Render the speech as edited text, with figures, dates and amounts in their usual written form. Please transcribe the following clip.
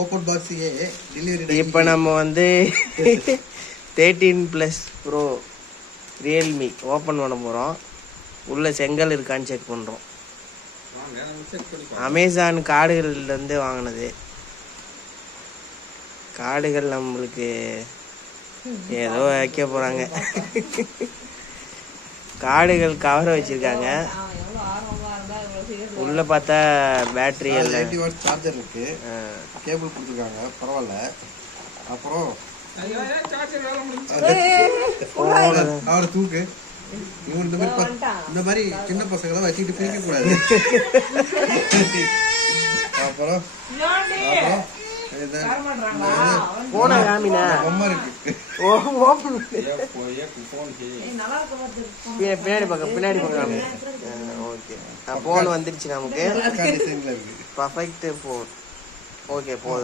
Open box ये delivery இப்போ நம்ம வந்து 13+ ப்ரோ ரியல்மி ஓப்பன் பண்ண போகிறோம். உள்ள செங்கல் இருக்கான்னு செக் பண்ணுறோம். அமேசான் கார்டுகள்லேருந்து வாங்கினது. கார்டுகள் நம்மளுக்கு ஏதோ வைக்க போகிறாங்க. கார்டுகள் கவரை வச்சுருக்காங்க. உள்ள பார்த்தா பேட்டரி எல்லாம் 80 வாட் சார்ஜர் இருக்கு. கேபிள் கொடுத்துருக்காங்க, பரவாயில்ல. அப்புறம் அவரை தூக்கு. இவன் இந்த மாதிரி சின்ன பசங்களாம் வச்சுக்கிட்டு பிரிக்க கூடாது. அப்புறம் பின்னாடி ஓகே போன் வந்துருச்சு நமக்கு. Perfect phone. ஓகே போதும்.